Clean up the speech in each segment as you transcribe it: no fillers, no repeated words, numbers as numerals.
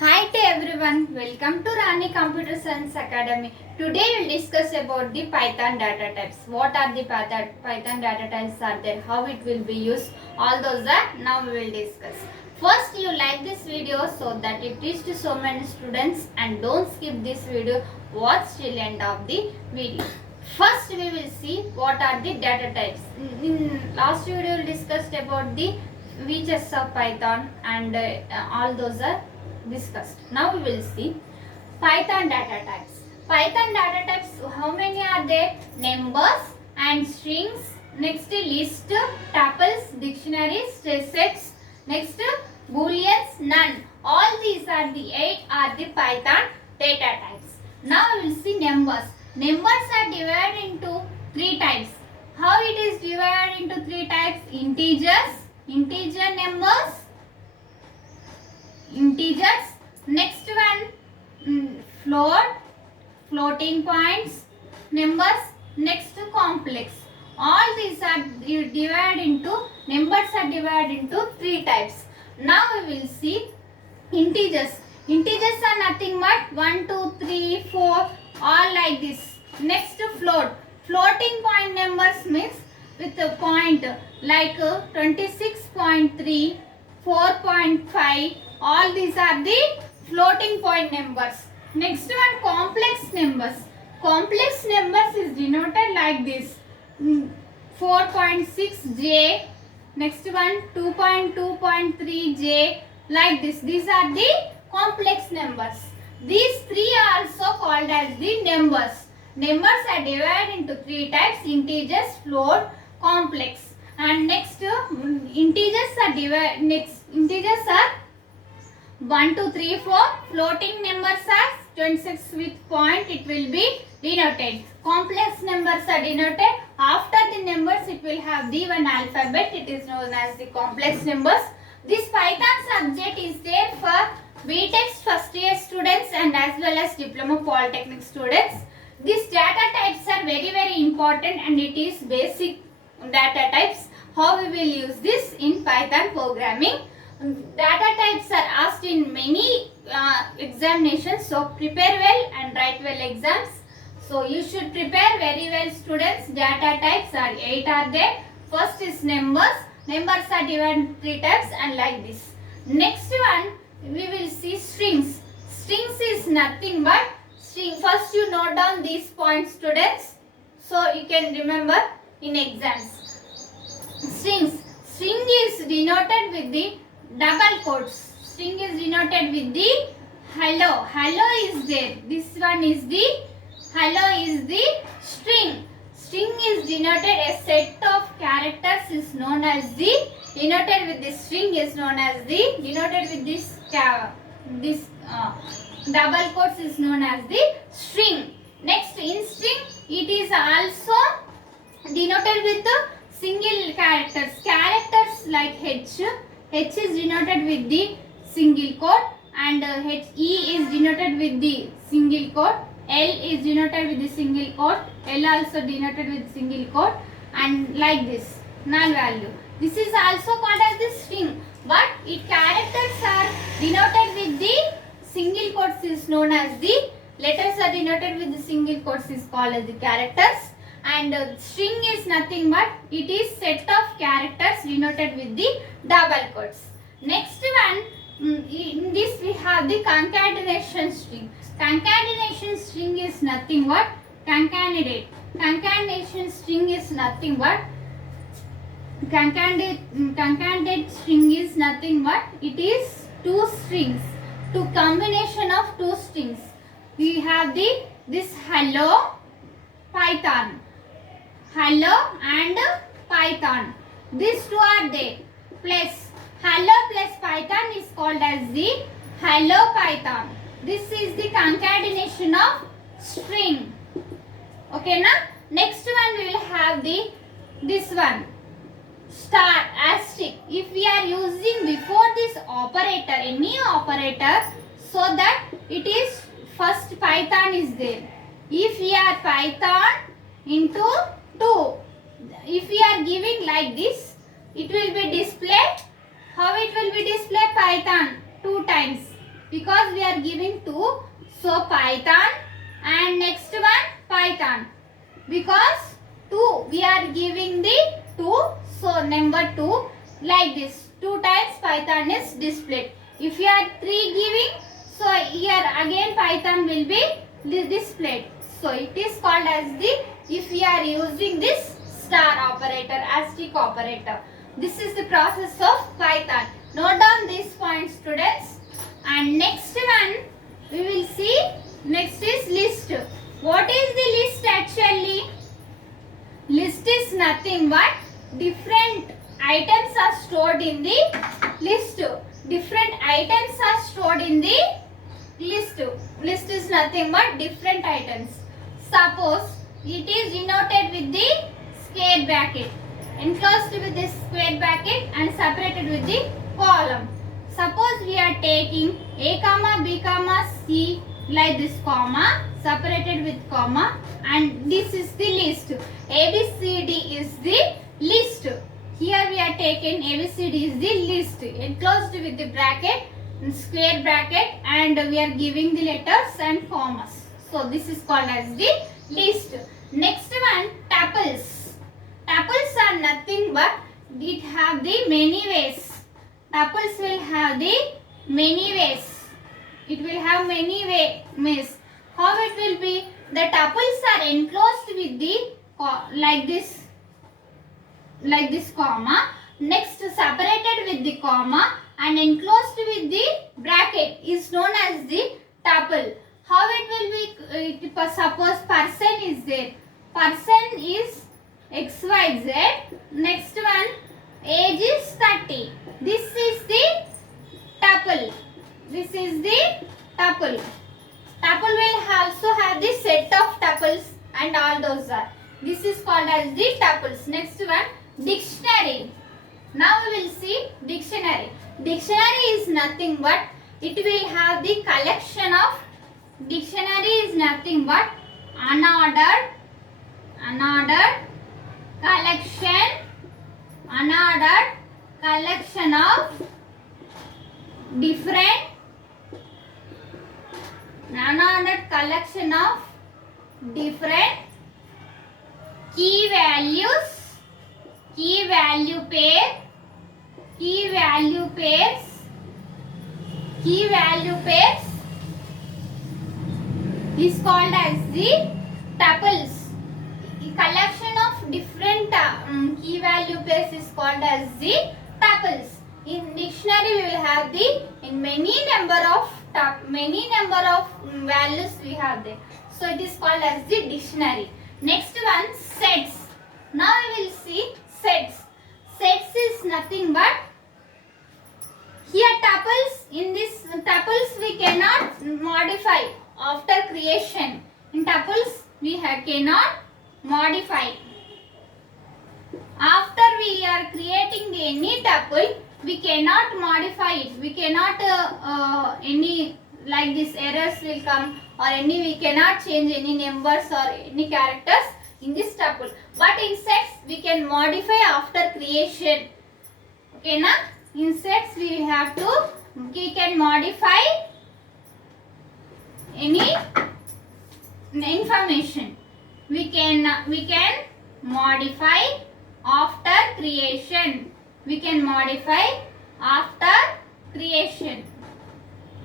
Hi to everyone, welcome to Rani Computer Science Academy. Today we will discuss about the Python data types. What are the Python data types are there, how it will be used, all those that now we will discuss. First you like this video so that it reaches to so many students, and don't skip this video, watch till end of the video. First we will see what are the data types. In last video we discussed about the features of Python and all those are discussed. Now we will see Python data types. Python data types, how many are there? Numbers and strings. Next list, tuples, dictionaries, sets. Next booleans, none. All these are the 8 are the Python data types. Now we will see numbers. Numbers are divided into 3 types. How it is divided into 3 types? Integers, integer numbers, integers. Next one float, floating points numbers. Next complex. All these are divided into, numbers are divided into 3 types. Now we will see integers. Integers are nothing but 1 2 3 4, all like this. Next float, floating point numbers means with a point like 26.3, 4.5, all these are the floating point numbers. Next one complex numbers. Complex numbers is denoted like this, 4.6j, next one 2.2.3j, like this. These are the complex numbers. These 3 are also called as the numbers. Numbers are divided into 3 types: integers, float, complex. And next integers are divided, next integers are 1 2 3 4, floating numbers are 26 with point, it will be denoted. Complex numbers are denoted after the numbers, it will have the one alphabet, it is known as the complex numbers. This Python subject is there for BTech first year students and as well as Diploma Polytechnic students. These data types are very important, and it is basic data types. How we will use this in Python programming. Data types are asked in many examinations, so prepare well and write well exams. So you should prepare very well, students. Data types are 8 are there. First is numbers. Numbers are divided into 3 types and like this. Next one we will see strings. Strings is nothing but string. First you note down these points, students, so you can remember in exams. Strings. String is denoted with the double quotes. String is denoted with the hello. Hello is there. This one is the hello is the string. String is denoted, a set of characters is known as the, denoted with this string is known as the, denoted with this double quotes is known as the string. Next in string it is also denoted with the single characters. Characters like H is denoted with the single quote, and E is denoted with the single quote, L is denoted with the single quote, L also denoted with single quote, and like this null value. This is also called as the string, but its characters are denoted with the single quotes is known as the, letters are denoted with the single quotes is called as the characters, and string is nothing but it is set of characters denoted with the double quotes. Next one, in this we have the concatenation string. Concatenation string is nothing but concatenate. Concatenation string is nothing but concatenate string is nothing but it is 2 strings, 2 combination of 2 strings. We have the this hello Python, hello and Python. These 2 are there. Plus hello plus Python is called as the hello Python. This is the concatenation of string. Okay na? Next one we will have the this one star asterisk. If we are using before this operator, any operator, so that it is first Python is there. If we are Python into 2, if we are giving like this, it will be displayed. How it will be displayed? Python 2 times. because we are giving 2, so Python, and next one Python, because 2 we are giving the 2, so number 2, like this 2 times Python is displayed. If you are 3 giving, so here again Python will be displayed. So it is called as the, if we are using this star operator, asterisk operator. This is the process of Python. Note down these points, students. And next one we will see, next is list. What is the list actually? List is nothing but different items are stored in the list. Different items are stored in the list. List is nothing but different items. Suppose it is denoted with the square bracket, enclosed with this square bracket and separated with the column. Suppose we are taking A comma B comma C, like this comma, separated with comma, and this is the list. ABCD is the list. Here we are taking ABCD is the list, enclosed with the bracket, square bracket, and we are giving the letters and commas. So this is called as the list. Next one, tuples. Tuples are nothing but it have the many ways. Tuples will have the many ways. It will have many ways. How it will be? The tuples are enclosed with the like this comma. Next, separated with the comma and enclosed with the bracket is known as the tuple. How it will be? Suppose person is there. Person is XYZ. Next one, age is 30. This is the tuple. This is the tuple. Tuple will also have the set of tuples and all those are. This is called as the tuples. Next one, dictionary. Now we will see dictionary. Dictionary is nothing but it will have the collection of, dictionary is nothing but unordered collection of different unordered collection of different key values, key value pairs is called as the tuples. Collection of different key value pairs is called as the tuples. In dictionary we will have the many number of values we have there. So it is called as the dictionary. Next one, sets. Now we will see sets. Sets is nothing but here tuples. In this tuples we cannot modify after creation. In tuples we cannot modify. After we are creating any tuple, we cannot modify it. We cannot any like this errors will come or any we cannot change any numbers or any characters in this tuple. But in sets we can modify after creation. Okay na? In sets we can modify any information. We can modify after creation. We can modify after creation.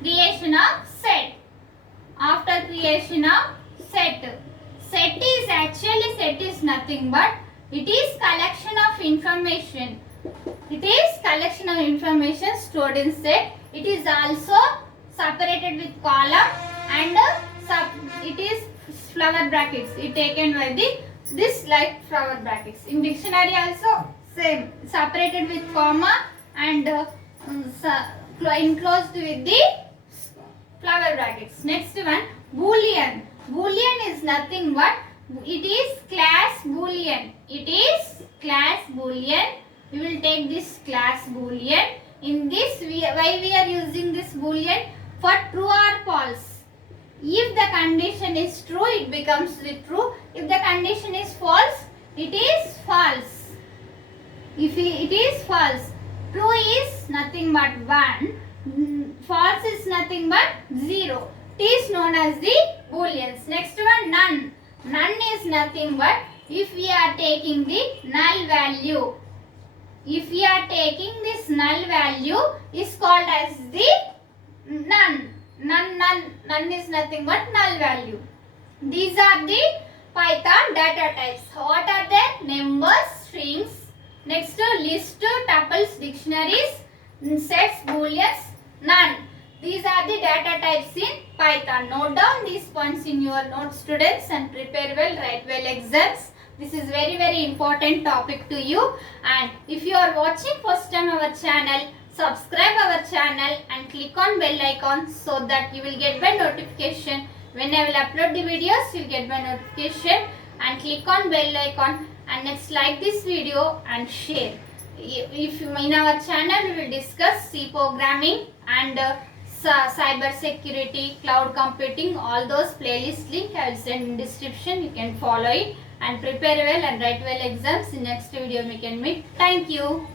Creation of set. After creation of set. Set is nothing but it is collection of information. It is collection of information stored in set. It is also separated with column and it is flower brackets. It taken by this like flower brackets. In dictionary also same, separated with comma and enclosed with the flower brackets. Next one, boolean. Boolean is nothing but it is class boolean. It is class boolean. We will take this class boolean. In this why we are using this boolean? For true or false. If the condition is true, it becomes the true. If the condition is false, it is false. If it is false, true is nothing but 1, False is nothing but 0. T is known as the booleans. Next one, none. None is nothing but if we are taking the null value. If we are taking this null value is called as the none. None is nothing but null value. These are the Python data types. What are they? Numbers, strings. Next, list, tuples, dictionaries, sets, booleans, none. These are the data types in Python. Note down these points in your notes, students, and prepare well, write well exams. This is very important topic to you. And if you are watching first time our channel, subscribe our channel and click on bell icon so that you will get my notification. When I will upload the videos, you will get my notification, and click on bell icon, and next like this video and share. If in our channel we will discuss C programming and cyber security, cloud computing, all those playlist link I will send in description. You can follow it and prepare well and write well exams. In next video we can meet. Thank you.